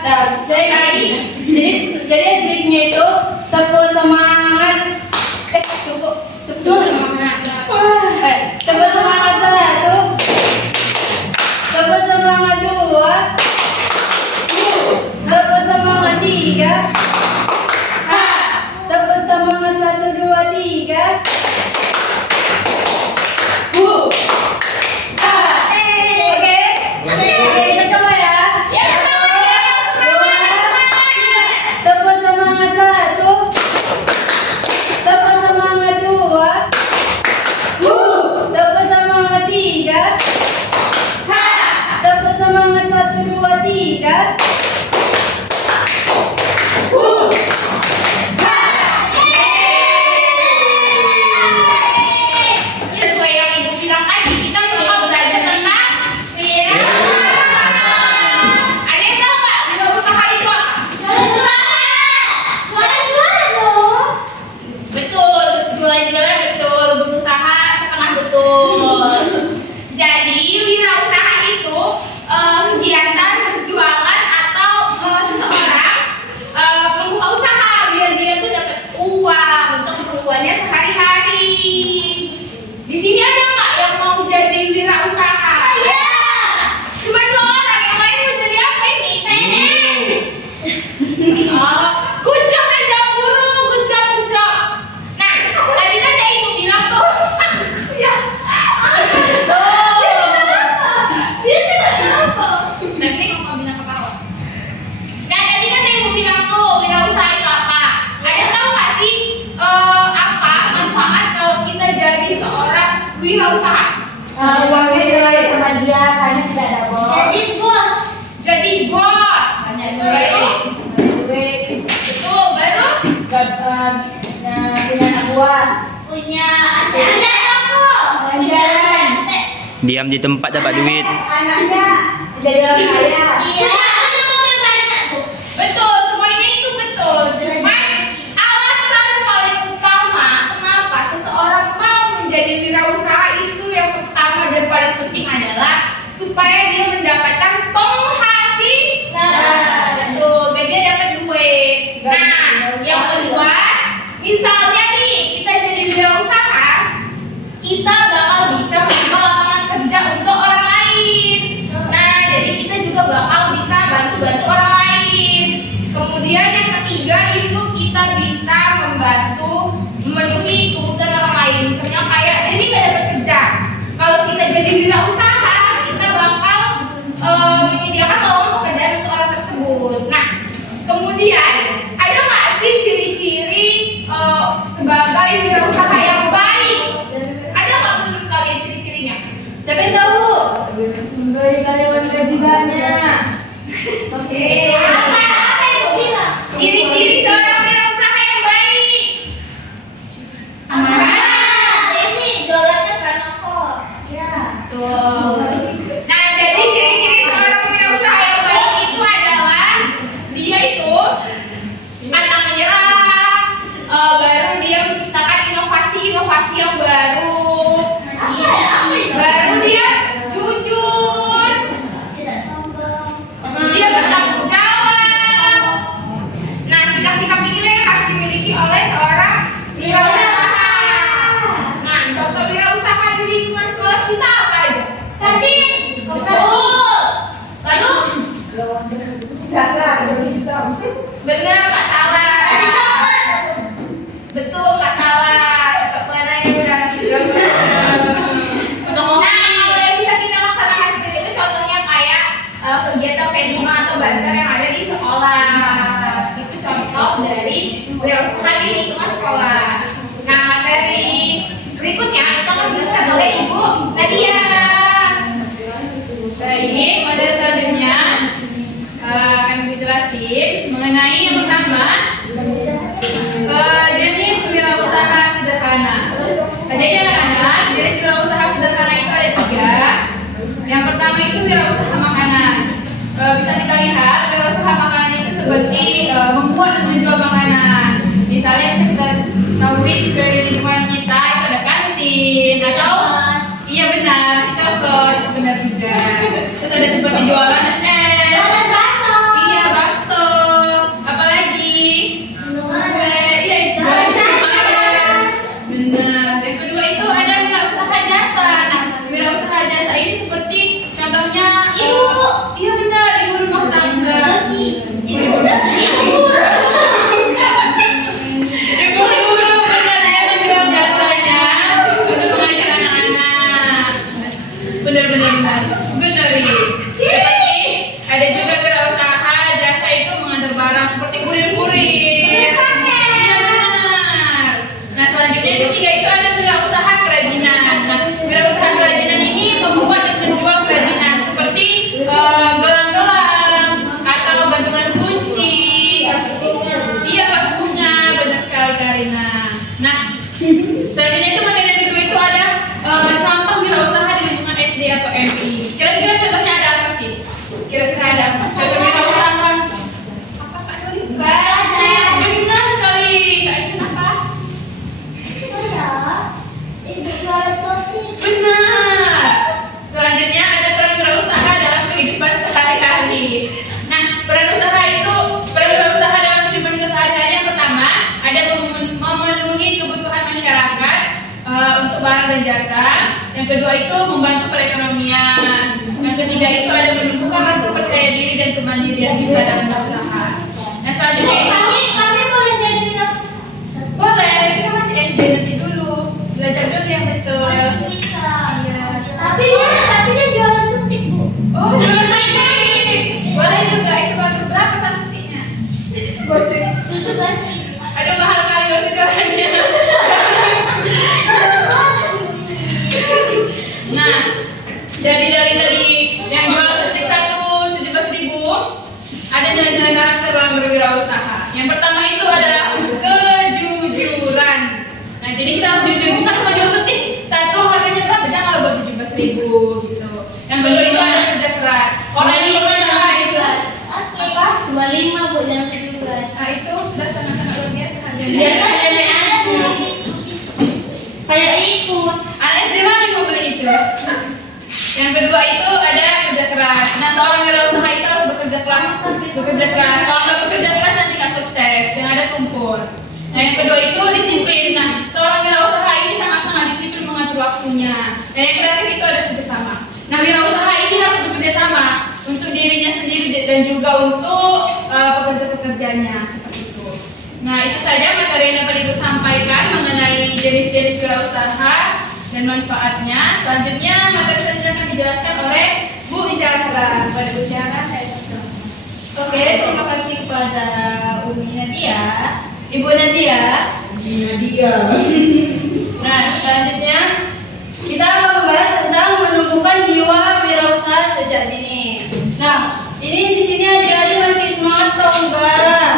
Nah, saya kasih. Jadi skripnya itu tepuk semangat. Tepuk semangat. Tepuk semangat 1. Tepuk semangat 2. Tepuk semangat 3. Tepuk semangat 1, 2, 3. Uangnya jelek sama dia karena tidak ada bos. Jadi bos. Banyak duit. Betul, baru punya anak buah. punya ada apa? Jalan. Diam di tempat dapat duit. Anaknya jadi orang kaya. Iya. Betul, semuanya itu betul. Cuman alasan paling utama kenapa seseorang mau menjadi wirausaha itu yang pertama dan paling penting adalah supaya dia mendapatkan penghasilan. Betul, biar dia dapat duit. Nah, yang kedua, misalnya nih kita jadi wirausaha, kita bakal bisa membuka lapangan kerja untuk orang lain. Nah, jadi kita juga bakal bisa bantu-bantu orang lain. Kemudian yang ketiga itu kita bisa membantu memenuhi kebutuhan orang lain. Misalnya kayak dia ini nggak dapat kerja, kalau kita jadi wirausaha kita bakal menyediakan lowongan pekerjaan untuk orang tersebut. Nah, kemudian ada nggak sih ciri-ciri sebagai wirausaha yang baik? Ada nggak menurut kalian ciri-cirinya? Siapa yang tahu? Memberi karyawan gaji banyak. Oke. Apa Ibu bilang? Ciri-ciri seorang wirausaha yang baik. Ini jualannya karena kok. Ya. Tuh. Nah, jadi ciri-ciri seorang wirausaha yang baik itu adalah dia itu pantang menyerah, baru dia menciptakan inovasi-inovasi yang baru. Baru dia jujur, Tidak sombong. dia bertanggung jawab. Nah, sikap-sikap ini yang harus dimiliki oleh seorang wirausaha. Nah, contoh wirausaha di lingkungan sekolah kita apa aja? Tadi Betul. Lalu Jangan, bisa. benar, nggak salah. Betul, nggak salah. Kak Clara yang udah Nah, kalau yang bisa kita laksanakan sendiri itu contohnya kayak kegiatan P5 atau bazar yang ada di sekolah. Itu contoh dari wirausaha di lingkungan sekolah. Nah, materi berikutnya itu akan dijelaskan oleh Ibu Nadia. Baik, materi selanjutnya akan dijelasin mengenai yang pertama jenis wirausaha sederhana. Jadi anak-anak, jenis wirausaha sederhana itu ada 3. Yang pertama itu wirausaha makanan. Bisa kita lihat wirausaha makanan itu seperti membuat dan menjual makanan. Misalnya kita ketahui di lingkungan kita itu ada kantin atau iya benar, contoh itu benar juga. Terus ada seperti jualan es, bakso. iya bakso. kedua itu membantu perekonomian. Yang ketiga itu ada menumbuhkan rasa percaya diri dan kemandirian kita dalam berusaha. Yang selanjutnya itu Kami boleh jadi wirausaha. boleh, tapi kan masih SD nanti dulu. Belajar dulu yang betul. Bisa. Tapi dia jualan stick, Bu. Oh, jualan stick. Boleh juga, itu bagus. Berapa satu sticknya? Gocek. 17.000. Aduh, mahal kali loh secaranya. Nah, jadi dari tadi yang jual stick 17.000, ada nilai-nilai karakter dalam berwirausaha. Yang pertama itu adalah kejujuran. Nah, jadi kita harus jujur. Misalnya mau jual stick, satu harganya berapa? Jangan kalau buat 17.000 gitu. Yang kedua itu ada kerja keras. Orang yang bekerja itu Apa? 25, Bu, jangan 17. nah itu sudah sangat-sangat luar biasa harganya. Biasanya anak kayak ikut. Anak SD mana yang mau beli itu? Yang kedua itu ada kerja keras. Nah, seorang wirausaha itu harus bekerja keras. Kalau nggak bekerja keras nanti nggak sukses. Yang ada tumpul. Nah, yang kedua itu disiplin. Nah, seorang wirausaha ini sangat-sangat disiplin mengatur waktunya. Dan yang terakhir itu ada kerjasama. Nah, wirausaha ini harus bekerja sama untuk dirinya sendiri dan juga untuk pekerja-pekerjanya seperti itu. Nah, itu saja materi yang dapat Ibu sampaikan mengenai jenis-jenis wirausaha dan manfaatnya. Selanjutnya materi selanjutnya akan dijelaskan oleh Bu Zahra. Pada Bu Zahra saya persilakan. Oke, terima kasih kepada Umi Nadia. Ibu Nadia. Nah, selanjutnya kita akan membahas tentang menumbuhkan jiwa wirausaha sejak dini. Nah, ini di sini adik-adik masih semangat atau enggak?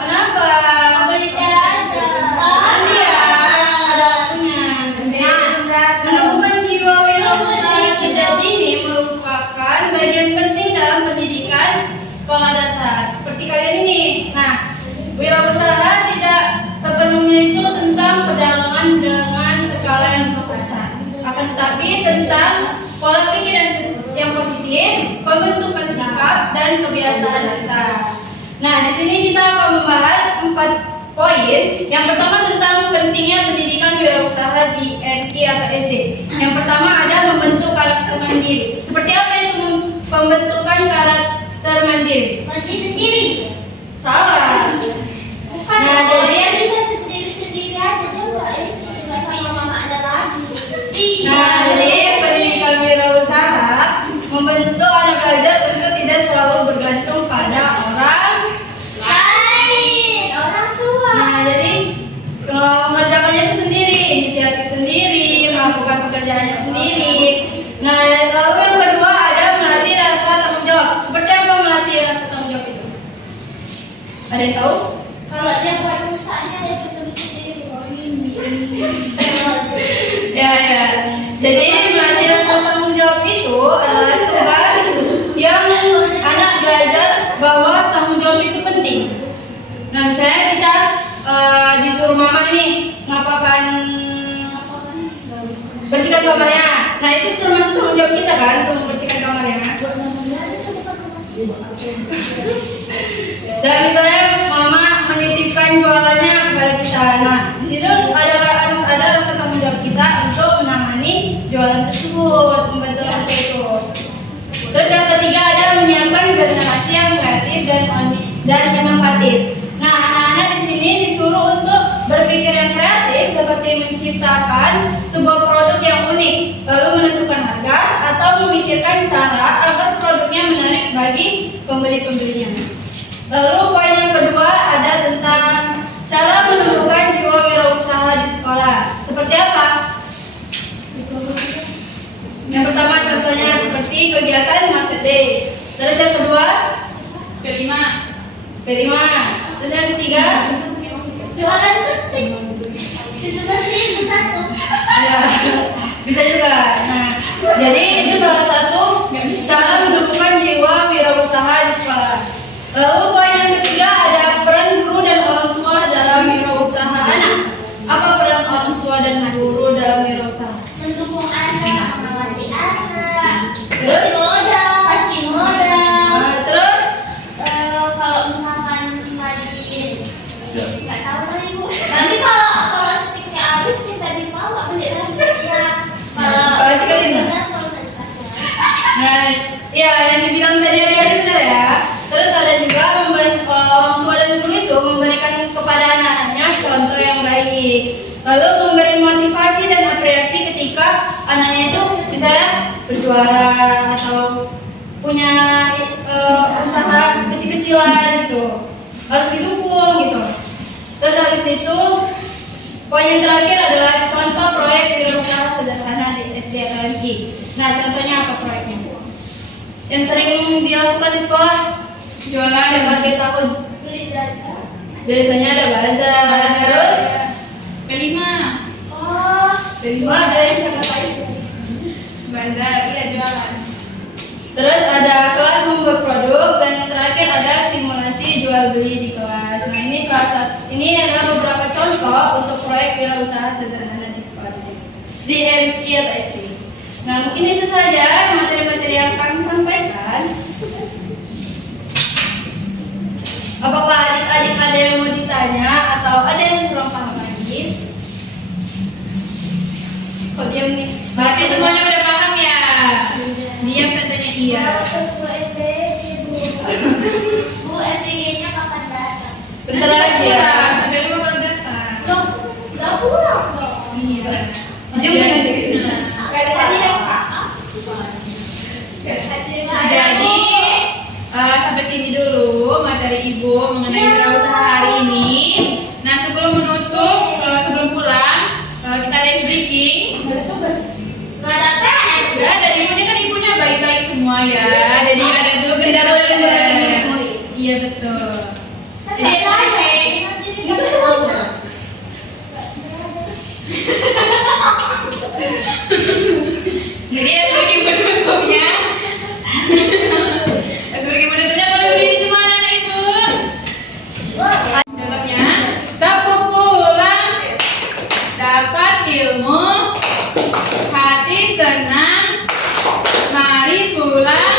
Kenapa? Nanti ya, ada waktunya. Nah, menumbuhkan jiwa wirausaha sejak dini merupakan bagian penting dalam pendidikan sekolah dasar. Seperti kalian ini. Nah, wirausaha tidak sepenuhnya itu tentang perdagangan dengan skala yang besar, akan tetapi tentang pola pikir yang positif, pembentukan sikap dan kebiasaan kita. Nah, di sini kita akan membahas 4 poin. Yang pertama tentang pentingnya pendidikan wirausaha di MI atau SD. Yang pertama ada membentuk karakter mandiri. Seperti apa itu pembentukan karakter mandiri? Mandi sendiri. Salah. Bukan. Nah, jadi bisa sendiri aja dia nggak sama mama ada lagi. Nah, jadi pendidikan wirausaha membentuk anak belajar untuk tidak selalu bergantung pada orang. Orang tua. Nah, jadi mengerjakannya itu sendiri, inisiatif sendiri, melakukan pekerjaannya sendiri. Nah, lalu yang kedua ada melatih rasa tanggung jawab. Seperti apa melatih rasa tanggung jawab itu? Ada yang tahu? Kalau dia buat rusaknya ya betul-betul ini. Ya. Jadi melatih rasa tanggung jawab itu adalah tugas yang anak belajar bahwa tanggung jawab itu penting. Nah, misalnya kita disuruh mama ini ngapakan bersihkan kamarnya. Nah, itu termasuk tanggung jawab kita kan untuk membersihkan kamarnya. Dan misalnya mama menitipkan jualannya kepada kita. Nah, di situ harus ada rasa tanggung jawab kita untuk menangani jualan tersebut, membantu orang tua itu. Terus yang ketiga ada menyiapkan generasi yang kreatif dan inovatif. Nah, anak-anak di sini disuruh untuk berpikir yang kreatif seperti menciptakan sebuah produk yang unik, lalu menentukan harga atau memikirkan cara agar produknya menarik bagi pembeli-pembelinya. Lalu poin yang kedua ada tentang cara menumbuhkan jiwa wirausaha di sekolah. Seperti apa? Yang pertama contohnya seperti kegiatan market day. Terus yang kedua Kelima, P5. Terus yang ketiga Jualan stick. 17.000 satu. ya bisa juga. Nah, jadi itu salah satu cara menumbuhkan jiwa wirausaha di sekolah. Lalu poin yang ketiga ada peran guru dan orang tua dalam wirausaha anak. Apa peran orang tua dan guru dalam wirausaha? Mendukung anak, mengawasi anak. Terus? Kasih modal. Terus Kalau misalkan tadi nggak tahu lah ibu. Nanti kalau sticknya habis kita dibawa beli lagi ya. Nah, ya yang dibilang tadi ada benar ya. Terus ada juga orang tua dan guru itu memberikan kepada anak-anaknya contoh yang baik. Lalu memberi motivasi dan apresiasi ketika anaknya itu misalnya berjuara atau punya usaha kecil-kecilan gitu. Harus didukung gitu. Terus habis itu poin yang terakhir adalah contoh proyek wirausaha sederhana di SDLMI. Nah, contohnya apa proyeknya? Yang sering dilakukan di sekolah Jualan. berbagai tahun. Beli jajan. Biasanya ada bazar, terus P5. Oh, kelima ada yang ngapain? Bazar, iya jualan. Terus ada kelas membuat produk dan yang terakhir ada simulasi jual beli di kelas. Nah, ini adalah beberapa contoh untuk proyek wirausaha sederhana di sekolah di MI atau SD. Nah, mungkin itu saja materi-materi yang kami sampaikan. Apakah adik-adik ada yang mau ditanya atau ada yang kurang paham lagi? Kok diam nih? Berarti semuanya udah paham ya? Diam katanya iya. Bu SD, Bu SDG-nya kapan datang? Bentar lagi ya. Sampai rumah baru datang. Loh, nggak pulang dong. Iya. Jemput nanti. Kayak tadi ya, Kak. Jadi sampai sini dulu materi ibu mengenai wirausaha hari ini. Nah, sebelum menutup, sebelum pulang, kita ada ice breaking. Nggak ada PR. Gak ada, ibunya kan ibunya baik-baik semua ya. Jadi ada tugas. Tidak boleh menggunakan murid-murid. Iya betul. Jadi ice breaking. Jadi ice breaking penutupnya. Ice breaking penutupnya boleh berdiri semua anak ibu. Contohnya, tepuk pulang, dapat ilmu, hati senang, mari pulang.